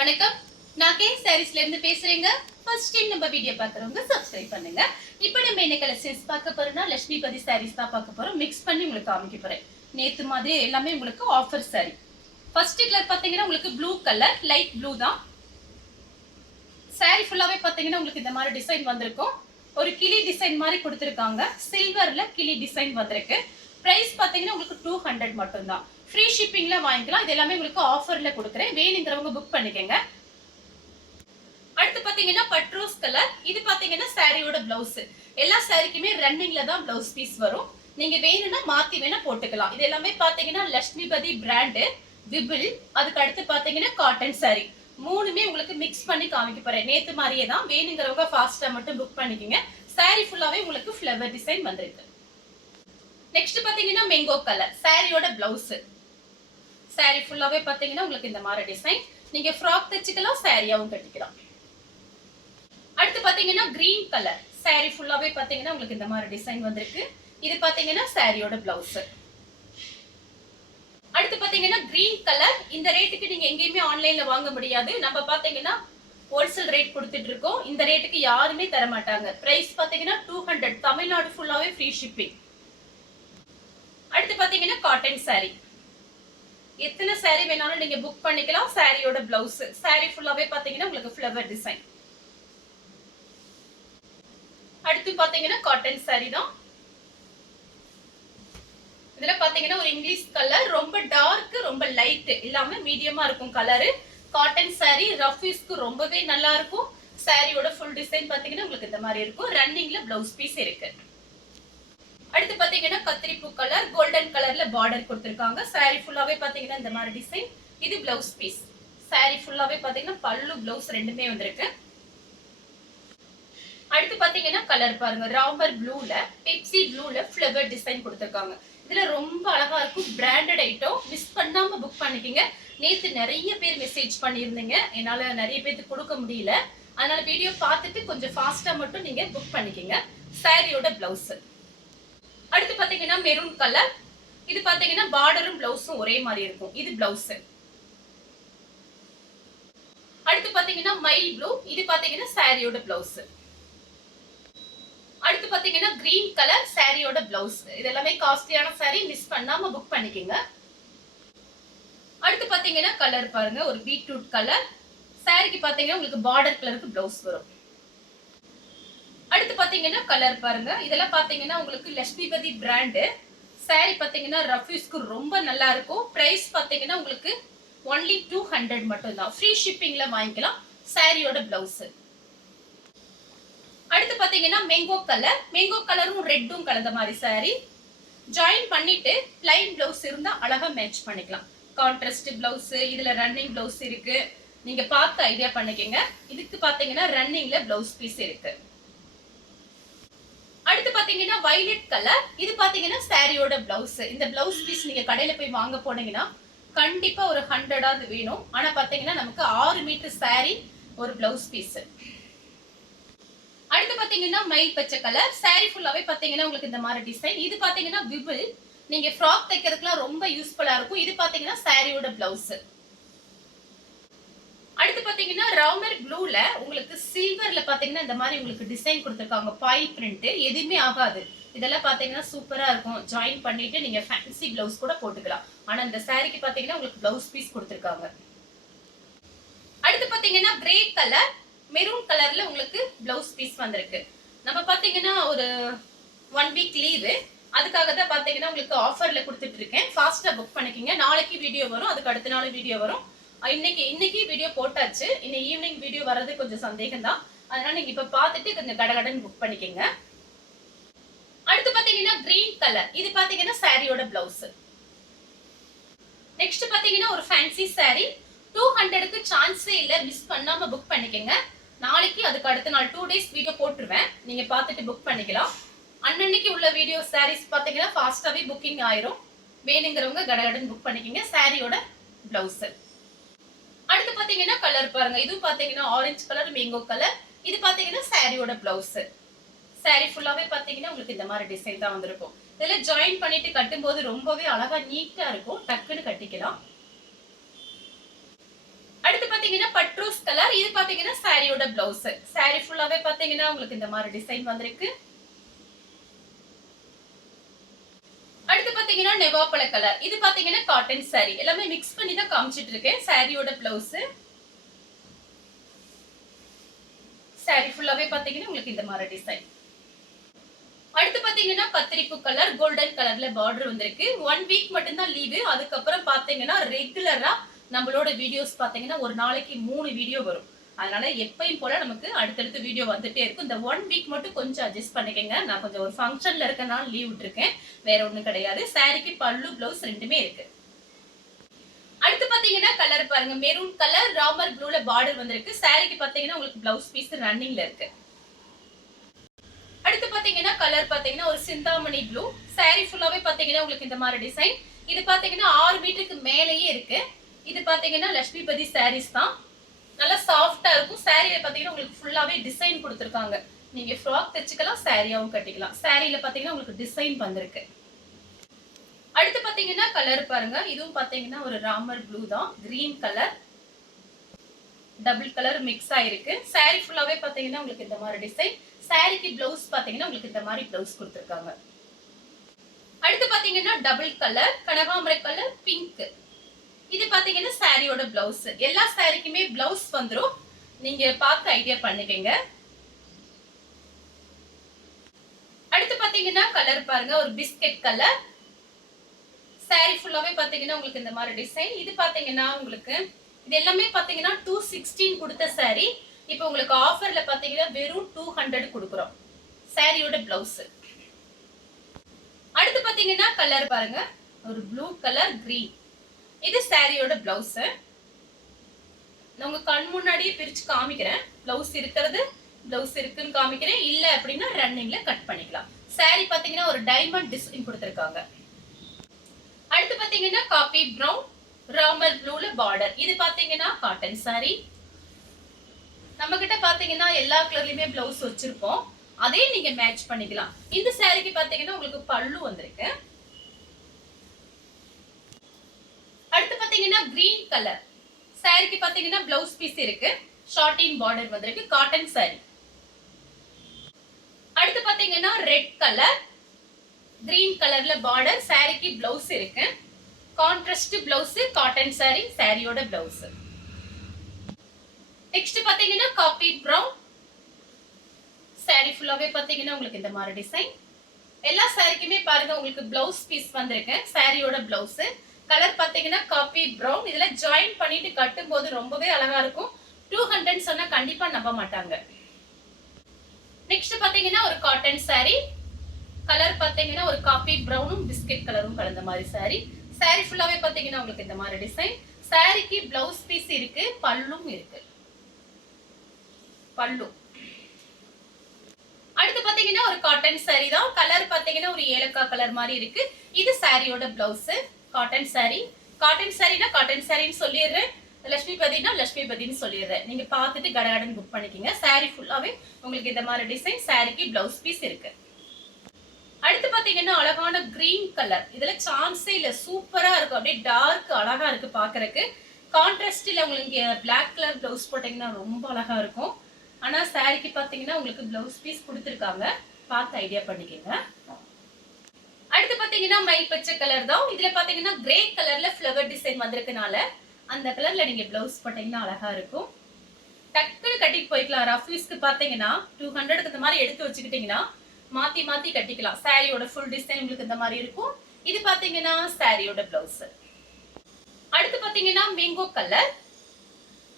வணக்கம். நான் கே சாரீஸ்ல இருந்து பேசுறேங்க. ஃபர்ஸ்ட் டைம் நம்ம வீடியோ பார்க்குறவங்க சப்ஸ்கிரைப் பண்ணுங்க. இப்போ நம்ம என்ன கலெக்ஷன்ஸ் பார்க்க போறோம்னா லட்சுமிபதி சாரீஸ் தான் பார்க்க போறோம். மிக்ஸ் பண்ணி உங்களுக்கு காமிக்க போறேன். நேத்து மாதிரி எல்லாமே உங்களுக்கு ஆஃபர் சாரி. ஃபர்ஸ்ட் கலர் பாத்தீங்கன்னா உங்களுக்கு ப்ளூ கலர், லைட் ப்ளூ தான். சாரி ஃபுல்லாவே பாத்தீங்கன்னா உங்களுக்கு இந்த மாதிரி டிசைன் வந்திருக்கும். ஒரு கிளி டிசைன் மாதிரி கொடுத்துருக்காங்க. சில்வர்ல கிளி டிசைன் வந்திருக்கு. பிரைஸ் பாத்தீங்கன்னா உங்களுக்கு 200 மட்டும் தான். ஃப்ரீ ஷிப்பிங்ல வாங்கிக்கலாம். இது எல்லாமே உங்களுக்கு ஆஃபர்ல கொடுக்குறேன். வேணுங்கிறவங்க புக் பண்ணிக்கங்க. அடுத்து பாத்தீங்கன்னா பட்ரோஸ் கலர். இது பாத்தீங்கன்னா சாரியோட பிளவுஸ். எல்லா சாரிக்குமே ரன்னிங்ல தான் பிளவுஸ் பீஸ் வரும். நீங்க வேணும்னா மாத்தி வேணா போட்டுக்கலாம். இது எல்லாமே பாத்தீங்கன்னா லட்சுமிபதி பிராண்ட் விபிள். அதுக்கு அடுத்து பாத்தீங்கன்னா காட்டன் சாரி. மூணுமே உங்களுக்கு மிக்ஸ் பண்ணி காமிக்க போறேன். நேத்து மாதிரியே தான். வேணுங்கிறவங்க ஃபாஸ்டா மட்டும் புக் பண்ணிக்கங்க. சாரி ஃபுல்லாவே உங்களுக்கு ஃப்ளவர் டிசைன் வந்திருக்கு. நெக்ஸ்ட் பாத்தீங்கன்னா மேங்கோ கலர். சாரியோட பிளவுஸ். சாரி ஃபுல்லாவே பாத்தீங்கன்னா உங்களுக்கு இந்த மாதிரி டிசைன். நீங்க ஃப்ராக் தைச்சுக்கலாம், சாரியாவும் கட்டிக்கலாம். அடுத்து பாத்தீங்கன்னா கிரீன் கலர். சாரி ஃபுல்லாவே பாத்தீங்கன்னா உங்களுக்கு இந்த மாதிரி டிசைன் வந்திருக்கு. இது பாத்தீங்கன்னா சாரியோட பிளவுஸ். அடுத்து பாத்தீங்கன்னா கிரீன் கலர். இந்த ரேட்டுக்கு நீங்க எங்கேயுமே ஆன்லைன்ல வாங்க முடியாது. நம்ம பாத்தீங்கன்னா ஹோல்சேல் ரேட் கொடுத்துட்டு இருக்கோம். இந்த ரேட்டுக்கு யாருமே தர மாட்டாங்க. பிரைஸ் பாத்தீங்கன்னா 200. தமிழ்நாடு ஃபுல்லாவே ஃப்ரீ ஷிப்பிங். அடுத்து பாத்தீங்கன்னா காட்டன் சாரி. எத்தனை சாரி வேணாலும் நீங்க புக் பண்ணிக்கலாம். சாரியோட பிளவுஸ். சாரி ஃபுல்லாவே பாத்தீங்கன்னா உங்களுக்கு ஃப்ளவர் டிசைன். அடுத்து பாத்தீங்கன்னா காட்டன் சாரி தான். இதுல பாத்தீங்கன்னா ஒரு இங்கிலீஷ் கலர். ரொம்ப டார்க், ரொம்ப லைட் இல்லாம மீடியமா இருக்கும் கலரு. காட்டன் சாரி ரஃபீஸ்க்கு ரொம்பவே நல்லா இருக்கும். சாரியோட ஃபுல் டிசைன் பாத்தீங்கன்னா உங்களுக்கு இந்த மாதிரி இருக்கும். ரன்னிங்ல பிளவுஸ் பீஸ் இருக்கு. அடுத்து பாத்தீங்கன்னா கத்திரிப்பூ கலர், கோல்டன் கலர்ல பார்டர் கொடுத்திருக்காங்க. சாரி ஃபுல்லாவே பாத்தீங்கன்னா இந்த மாதிரி டிசைன். இது பிளவுஸ் பீஸ். சாரி ஃபுல்லாவே பாத்தீங்கன்னா பல்லு பிளவுஸ் ரெண்டுமே வந்திருக்கு. அடுத்து பாத்தீங்கன்னா கலர் பாருங்க. ராமர் ப்ளூல, பெப்சி ப்ளூல ஃப்ளவர் டிசைன் கொடுத்திருக்காங்க. இதுல ரொம்ப அழகா இருக்கும். Branded item. மிஸ் பண்ணாம புக் பண்ணிக்கங்க. நேத்து நிறைய பேர் மெசேஜ் பண்ணியிருந்தீங்க. என்னால நிறைய பேருக்கு கொடுக்க முடியல. அதனால வீடியோ பார்த்துட்டு கொஞ்சம் ஃபாஸ்டா மட்டும் நீங்க புக் பண்ணிக்கங்க. சாரியோட பிளவுஸ். அடுத்து பாத்தீங்கன்னா மெரூன் கலர். இது பாத்தீங்கன்னா பார்டரும் பிளவுஸும் ஒரே மாதிரி இருக்கும். இது பிளவுஸ். அடுத்து பாத்தீங்கன்னா மைல் ப்ளூ. இது பாத்தீங்கன்னா சாரியோட பிளவுஸ். அடுத்து பாத்தீங்கன்னா கிரீன் கலர். சாரியோட பிளவுஸ். இது எல்லாமே காஸ்ட்லியான சாரி. மிஸ் பண்ணாம புக் பண்ணிக்கங்க. அடுத்து பாத்தீங்கன்னா கலர் பாருங்க. ஒரு பீட்ரூட் கலர். சாரிக்கு பாத்தீங்கன்னா உங்களுக்கு பார்டர் கலருக்கு பிளவுஸ் வரும். அடுத்து பாத்தீங்கன்னா கலர் பாருங்க. இதெல்லாம் பாத்தீங்கன்னா உங்களுக்கு லட்சுமிபதி பிராண்ட். சாரி பாத்தீங்கன்னா ரஃபீஸ்க்கு ரொம்ப நல்லா இருக்கும். பிரைஸ் பாத்தீங்கன்னா உங்களுக்கு ஒன்லி 200 மட்டும் தான். ஃப்ரீ ஷிப்பிங்ல வாங்கிக்கலாம். சாரியோட பிளவுஸ். அடுத்து பாத்தீங்கன்னா மேங்கோ கலர். மேங்கோ கலரும் ரெட்டும் கலந்த மாதிரி சாரி. ஜாயின் பண்ணிட்டு பிளைன் பிளவுஸ் இருந்தா அழகா மேட்ச் பண்ணிக்கலாம். Contrast blouse. இதுல ரன்னிங் பிளவுஸ் இருக்கு. நீங்க பார்த்து ஐடியா பண்ணிக்கங்க. இதுக்கு பாத்தீங்கன்னா ரன்னிங்ல பிளவுஸ் பீஸ் இருக்கு. அடுத்து பாத்தீங்கன்னா வயலட் கலர். இது பாத்தீங்கன்னா சாரியோட பிளவுஸ். இந்த பிளவுஸ் பீஸ் நீங்க கடையில போய் வாங்க போனீங்கன்னா கண்டிப்பா ஒரு 100 வேணும். ஆனா பாத்தீங்கன்னா நமக்கு 6 மீட்டர் சாரி ஒரு பிளவுஸ் பீஸ். அடுத்து பாத்தீங்கன்னா மயில் பச்சை கலர். சாரி ஃபுல்லாவே பாத்தீங்கன்னா உங்களுக்கு இந்த மாதிரி டிசைன். இது பாத்தீங்கன்னா விபிள். நீங்க ஃப்ராக் தைக்கிறதுக்குலாம் ரொம்ப யூஸ்ஃபுல்லா இருக்கும். இது பாத்தீங்கன்னா சாரியோட பிளவுஸ். அடுத்து பாத்தீங்கன்னா ராமர் ப்ளூல உங்களுக்கு சில்வர்ல பாத்தீங்கன்னா இந்த மாதிரி உங்களுக்கு டிசைன் கொடுத்திருக்காங்க. Boil print. எதுவுமே ஆகாது. இதெல்லாம் பாத்தீங்கன்னா சூப்பரா இருக்கும். ஜாயின் பண்ணிட்டு நீங்க ஃபேன்சி பிளவுஸ் கூட போட்டுக்கலாம். ஆனா இந்த சாரிக்கு பாத்தீங்கன்னா உங்களுக்கு பிளவுஸ் பீஸ் கொடுத்திருக்காங்க. அடுத்து பாத்தீங்கன்னா கிரே கலர், மெரூன் கலர்ல உங்களுக்கு பிளவுஸ் பீஸ் வந்திருக்கு. நம்ம பாத்தீங்கன்னா ஒரு 1 வீக் லீவு. அதுக்காக தான் பாத்தீங்கன்னா உங்களுக்கு ஆஃபர்ல கொடுத்துட்டு இருக்கேன். ஃபாஸ்டா புக் பண்ணிக்கங்க. நாளைக்கு வீடியோ வரும். அதுக்கு அடுத்த நாள் வீடியோ வரும். இன்னைக்கு வீடியோ போட்டாச்சு. இன்னைக்கு ஈவினிங் வீடியோ வர்றது கொஞ்சம் சந்தேகம் தான். அதனால நீங்க இப்ப பாத்துட்டு கொஞ்சம் கடகடன் புக் பண்ணிக்கங்க. அடுத்து பாத்தீங்கன்னா கிரீன் கலர். இது பாத்தீங்கன்னா சாரியோட பிளவுஸ். நெக்ஸ்ட் பாத்தீங்கன்னா ஒரு ஃபேன்சி சாரி. 200க்கு சான்ஸே இல்ல. மிஸ் பண்ணாம புக் பண்ணிக்கங்க. நாளைக்கு அதுக்கு அடுத்த நாள் 2 டேஸ் வீடியோ போட்டுருவேன். நீங்க பாத்துட்டு புக் பண்ணிக்கலாம். அன்னன்னைக்கு உள்ள வீடியோ சாரீஸ் பாத்தீங்கன்னா ஃபாஸ்டாவே புக்கிங் ஆயிரும். வேணுங்கிறவங்க கடகடன் புக் பண்ணிக்கங்க. சாரியோட பிளவுஸ். அடுத்து பாத்தீங்கன்னா கலர் பாருங்க. இது பாத்தீங்கன்னா ஆரஞ்சு கலர், மேங்கோ கலர். இது பாத்தீங்கன்னா சாரியோட பிளவுஸ். சாரி ஃபுல்லாவே பாத்தீங்கன்னா உங்களுக்கு இந்த மாதிரி டிசைன் தான் வந்திருக்கும். இதுல ஜாயின் பண்ணிட்டு கட்டும்போது ரொம்பவே அழகா நீட்டா இருக்கும். டக்குன்னு கட்டிக்கலாம். அடுத்து பாத்தீங்கன்னா பட்ரோஸ் கலர். இது பாத்தீங்கன்னா சாரியோட பிளவுஸ். சாரி ஃபுல்லாவே பாத்தீங்கன்னா உங்களுக்கு இந்த மாதிரி டிசைன் வந்திருக்கு. அடுத்து பாத்தீங்கன்னா நெவாப்பழ கலர். இது பாத்தீங்கன்னா காட்டன் சாரி. எல்லாமே மிக்ஸ் பண்ணி தான் காமிச்சிட்டு இருக்கேன். சாரியோட பிளவுஸ். சாரி ஃபுல்லாவே பாத்தீங்கன்னா உங்களுக்கு இந்த மாதிரி டிசைன். அடுத்து பாத்தீங்கன்னா கத்திரிப்பு கலர் கோல்டன் கலர்ல பார்டர் வந்திருக்கு. 1 வீக் மட்டும் தான் லீவு. அதுக்கப்புறம் பாத்தீங்கன்னா ரெகுலரா நம்மளோட வீடியோஸ் பாத்தீங்கன்னா ஒரு நாளைக்கு 3 வீடியோ வரும். அதனால எப்பயும் போல நமக்கு அடுத்தடுத்து வீடியோ வந்துட்டே இருக்கும். இந்த 1 வீக் மட்டும் கொஞ்சம் அட்ஜஸ்ட் பண்ணிக்கங்க. நான் கொஞ்சம் ஒரு ஃபங்க்ஷன்ல இருக்கனால லீவ் விட்டுருக்கேன். வேற ஒண்ணும் கிடையாது. சாரிக்கு பல்லு பிளவுஸ் ரெண்டுமே இருக்கு. அடுத்து பாத்தீங்கன்னா கலர் பாருங்க. மெரூன் கலர் ராமர் ப்ளூல பார்டர் வந்திருக்கு. சாரிக்கு பாத்தீங்கன்னா உங்களுக்கு பிளவுஸ் பீஸ் ரன்னிங்ல இருக்கு. அடுத்து பாத்தீங்கன்னா கலர் பாத்தீங்கன்னா ஒரு சிந்தாமணி ப்ளூ. சாரி ஃபுல்லாவே பாத்தீங்கன்னா உங்களுக்கு இந்த மாதிரி டிசைன். இது பாத்தீங்கன்னா 6 மீட்டருக்கு மேலேயே இருக்கு. இது பாத்தீங்கன்னா லட்சுமிபதி சாரீஸ் தான். நல்லா சாஃப்டா இருக்கும். சாரியில பாத்தீங்கன்னா உங்களுக்கு ஃபுல்லாவே டிசைன் கொடுத்திருக்காங்க. நீங்க ஃப்ராக் தைச்சுக்கலாம், சாரியாவும் கட்டிக்கலாம். சாரியில பாத்தீங்கன்னா உங்களுக்கு டிசைன் வந்திருக்கு. அடுத்து பாத்தீங்கன்னா கலர் பாருங்க. இதுவும் பாத்தீங்கன்னா ஒரு ராமர் ப்ளூ தான். Green colour double colour mix ஆயிருக்கு. சாரி ஃபுல்லாவே பாத்தீங்கன்னா உங்களுக்கு இந்த மாதிரி டிசைன். சாரிக்கு பிளவுஸ் பாத்தீங்கன்னா உங்களுக்கு இந்த மாதிரி பிளவுஸ் கொடுத்திருக்காங்க. அடுத்து பாத்தீங்கன்னா டபுள் கலர் கனகாம்பர கலர் பிங்க். இது பாத்தீங்கன்னா சாரியோட பிளவுஸ். எல்லா சாரிக்குமே பிளவுஸ் வந்துரும். நீங்க பார்த்து ஐடியா பண்ணிக்கங்க. அடுத்து பாத்தீங்கன்னா கலர் பாருங்க ஒரு பிஸ்கட் கலர். சாரி ஃபுல்லாவே பாத்தீங்கன்னா உங்களுக்கு இந்த மாதிரி டிசைன். இது பாத்தீங்கன்னா உங்களுக்கு இது எல்லாமே பாத்தீங்கன்னா 216 கொடுத்த சாரி. இப்போ உங்களுக்கு ஆஃபர்ல பாத்தீங்கன்னா வெறும் 200 கொடுக்குறோம். சாரியோட பிளவுஸ். அடுத்து பாத்தீங்கன்னா கலர் பாருங்க ஒரு ப்ளூ கலர் கிரீன். இது சாரியோட பிளவுஸ். நான் உங்க கண் முன்னாடியே பிரிச்சு காமிக்கிறேன். பிளவுஸ் இருக்கிறது பிளவுஸ் இருக்குன்னு காமிக்கிறேன். இல்ல அப்படின்னா ரன்னிங்ல கட் பண்ணிக்கலாம். சாரி பாத்தீங்கன்னா ஒரு டைமண்ட் டிசைன் கொடுத்திருக்காங்க. அடுத்து பாத்தீங்கன்னா காபி பிரவுன் ராமர் ப்ளூல பார்டர். இது பாத்தீங்கன்னா காட்டன் சாரி. நம்ம கிட்ட பாத்தீங்கன்னா எல்லா கலர்லயுமே பிளவுஸ் வச்சிருப்போம். அதே நீங்க மேட்ச் பண்ணிக்கலாம். இந்த சாரிக்கு பாத்தீங்கன்னா உங்களுக்கு பல்லு வந்திருக்கு. அடுத்து பாத்தீங்கன்னா கிரீன் கலர். சாரிக்கு பாத்தீங்கன்னா பிளவுஸ் பீஸ் இருக்கு. ஷார்ட்டின் பார்டர் வந்திருக்கு. Cotton sorry. அடுத்து பாத்தீங்கன்னா ரெட் கலர் கிரீன் கலர்ல பார்டர். சாரிக்கு பிளவுஸ் இருக்கு. Contrast blouse cotton sorry. சாரியோட பிளவுஸ். நெக்ஸ்ட் பாத்தீங்கன்னா காபி பிரவுன். சாரி ஃபுல்லாவே பாத்தீங்கன்னா உங்களுக்கு இந்த மாதிரி டிசைன். எல்லா சாரிக்குமே பாருங்க உங்களுக்கு பிளவுஸ் பீஸ் வந்திருக்கு. சாரியோட பிளவுஸ். கலர் பாத்தீங்கன்னா காபி பிரவுன். இதுல ஜாயின் பண்ணிட்டு கட்டும் போது ரொம்பவே அழகா இருக்கும். 200 சொன்னா கண்டிப்பா நம்ப மாட்டாங்க. நெக்ஸ்ட் பாத்தீங்கன்னா ஒரு காட்டன் சாரி. கலர் பாத்தீங்கன்னா ஒரு காபி பிரவுனும் பிஸ்கட் கலரும் கலந்த மாதிரி சாரி. சாரி ஃபுல்லாவே பாத்தீங்கன்னா உங்களுக்கு இந்த மாதிரி டிசைன். சாரிக்கு பிளவுஸ் பீஸ் இருக்கு. பல்லும் இருக்கு. பல்லு. அடுத்து பாத்தீங்கன்னா ஒரு காட்டன் சாரி தான். கலர் பாத்தீங்கன்னா ஒரு ஏலக்காய் கலர் மாதிரி இருக்கு. இது சாரியோட பிளவுஸ். காட்டன் சாரி. காட்டன் சாரினா காட்டன் சாரின்னு சொல்லிடுறேன். லட்சுமிபதினா லட்சுமிபதினு சொல்லிடுறேன். நீங்க பார்த்துட்டு கடகடன் புக் பண்ணிக்கங்க. சாரி ஃபுல்லாவே உங்களுக்கு இந்த மாதிரி டிசைன். சாரிக்கு பிளவுஸ் பீஸ் இருக்கு. அடுத்து பாத்தீங்கன்னா அழகான கிரீன் கலர். இதுல சான்ஸே இல்ல. சூப்பரா இருக்கும். அப்படியே டார்க் அழகா இருக்கு பாக்குறதுக்கு. கான்ட்ராஸ்ட்ல உங்களுக்கு பிளாக் கலர் பிளவுஸ் போட்டீங்கன்னா ரொம்ப அழகா இருக்கும். ஆனா சாரிக்கு பாத்தீங்கன்னா உங்களுக்கு பிளவுஸ் பீஸ் கொடுத்திருக்காங்க. பார்த்து ஐடியா பண்ணிக்கங்க. அடுத்து பாத்தீங்கன்னா மயில் பச்சை கலர் தான். இதுல பாத்தீங்கன்னா கிரே கலர்ல ஃப்ளவர் டிசைன் வந்திருக்கனால அந்த கலர்ல நீங்க பிளவுஸ் போட்டீங்கன்னா அழகா இருக்கும். டக்குன்னு கட்டிட்டு போய்க்கலாம். ரஃப் யூஸ்க்கு பாத்தீங்கன்னா 200க்கு இந்த மாதிரி எடுத்து வச்சுக்கிட்டீங்கன்னா மாத்தி மாத்தி கட்டிக்கலாம். சாரியோட ஃபுல் டிசைன் உங்களுக்கு இந்த மாதிரி இருக்கும். இது பாத்தீங்கன்னா சாரியோட பிளவுஸ். அடுத்து பாத்தீங்கன்னா மேங்கோ கலர்.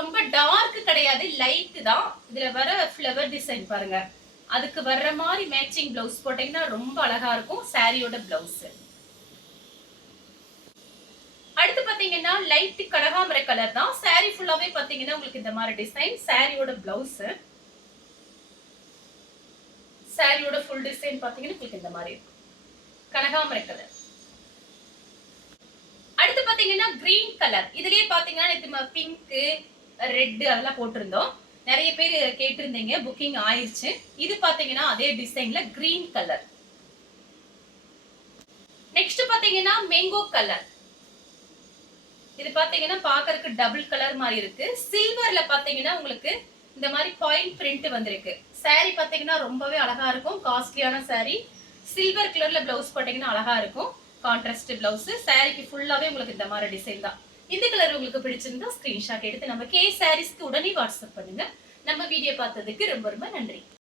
ரொம்ப டார்க் கிடையாது, லைட் தான். இதுல வர ஃப்ளவர் டிசைன் பாருங்க. அதுக்கு வர்ற மாதிரி மேட்சிங் பிளவுஸ் போட்டீங்கன்னா ரொம்ப அழகா இருக்கும். சாரியோட பிளவுஸ். அடுத்து பாத்தீங்கன்னா லைட் கனகாம்பர கலர் தான். சாரி ஃபுல்லாவே பாத்தீங்கன்னா உங்களுக்கு இந்த மாதிரி டிசைன். சாரியோட பிளவுஸ். சாரியோட ஃபுல் டிசைன் பாத்தீங்கன்னா உங்களுக்கு இந்த மாதிரி இருக்கும். கனகாம்பர கலர். அடுத்து பாத்தீங்கன்னா கிரீன் கலர். இதுலயே பாத்தீங்கன்னா பிங்க் ரெட் அதெல்லாம் போட்டிருந்தோம். நிறைய பேர் கேட்டிருந்தீங்க, புக்கிங் ஆயிருச்சு. இது பாத்தீங்கன்னா அதே டிசைன்ல கிரீன் கலர். நெக்ஸ்ட் பாத்தீங்கன்னா மேங்கோ கலர். இது பாத்தீங்கன்னா பாக்கறதுக்கு டபுள் கலர் மாதிரி இருக்கு. சில்வர்ல பாத்தீங்கன்னா உங்களுக்கு இந்த மாதிரி பாயிண்ட் பிரிண்ட் வந்திருக்கு. saree பாத்தீங்கன்னா ரொம்பவே அழகா இருக்கும். காஸ்ட்லியான saree. சில்வர் கலர்ல பிளவுஸ் போட்டீங்கன்னா அழகா இருக்கும். Contrast blouse. சாரிக்கு ஃபுல்லாவே உங்களுக்கு இந்த மாதிரி டிசைன் தான். இந்த கலர் உங்களுக்கு பிடிச்சிருந்தா ஸ்கிரீன்ஷாட் எடுத்து நம்ம கே சாரீஸ்க்கு உடனே வாட்ஸ்அப் பண்ணுங்க. நம்ம வீடியோ பார்த்ததுக்கு ரொம்ப ரொம்ப நன்றி.